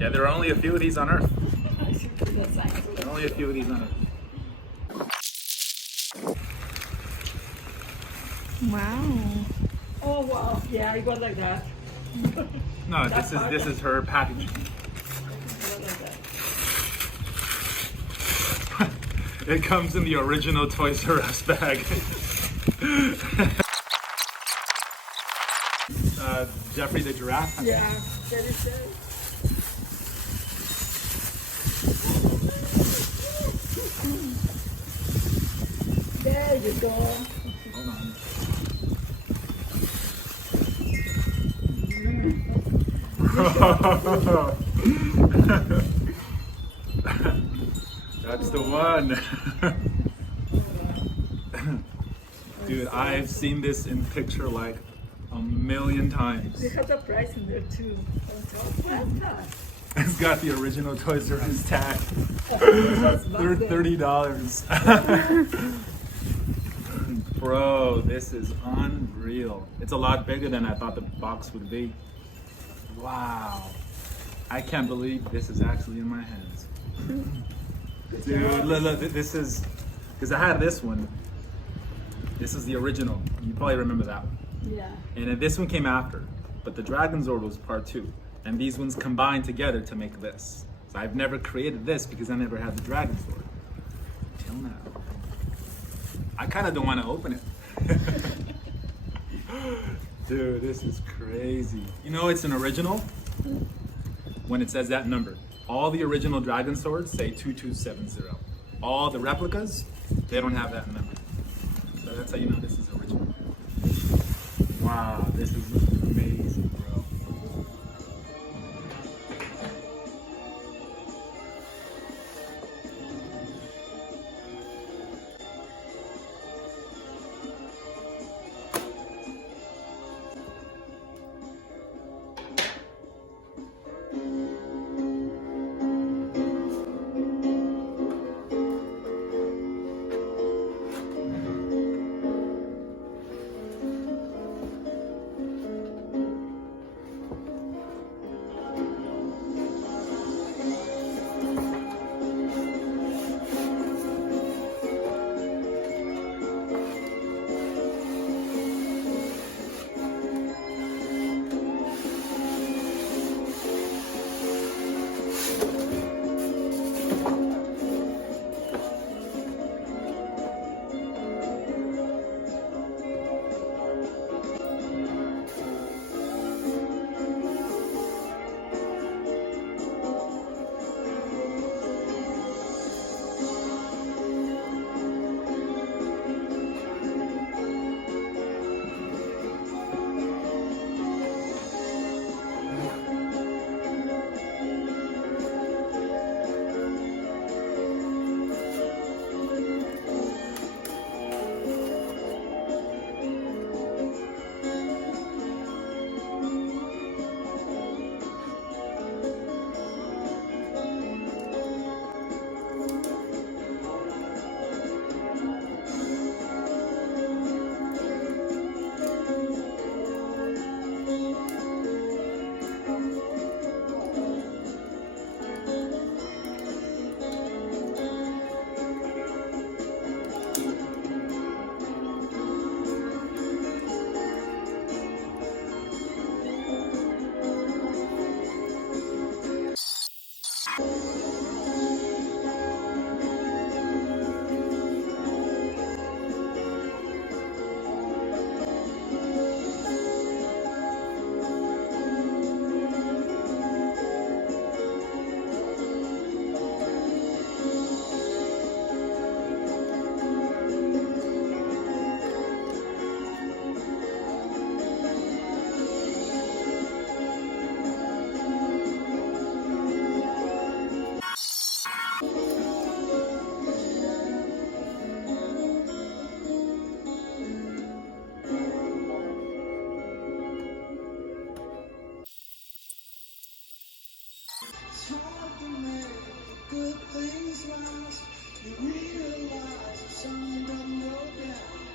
Yeah, there are only a few of these on Earth. There are only a few of these on Earth. Wow. Oh wow, yeah, it was like that. No, this is her package. It was like that. It comes in the original Toys R Us bag. Jeffrey the giraffe. Yeah, that is it. There you go. Hold on. That's the one. Dude, I've seen this in picture like a million times. It has a price in there too. What's that? It's got the original Toys R Us tag. They're $30. Bro, this is unreal. It's a lot bigger than I thought the box would be. Wow. I can't believe this is actually in my hands. Dude, look, this is, because I had this one. This is the original. You probably remember that one. Yeah. And then this one came after, but the Dragonzord was part 2. And these ones combined together to make this. So I've never created this because I never had the Dragonzord. Till now. I kind of don't want to open it. Dude, this is crazy. You know it's an original when it says that number. All the original Dragon Swords say 2270. All the replicas, they don't have that number. So that's how you know this is original. Wow, this is amazing, bro. It's hard to make good things last. You realize the sun doesn't go down.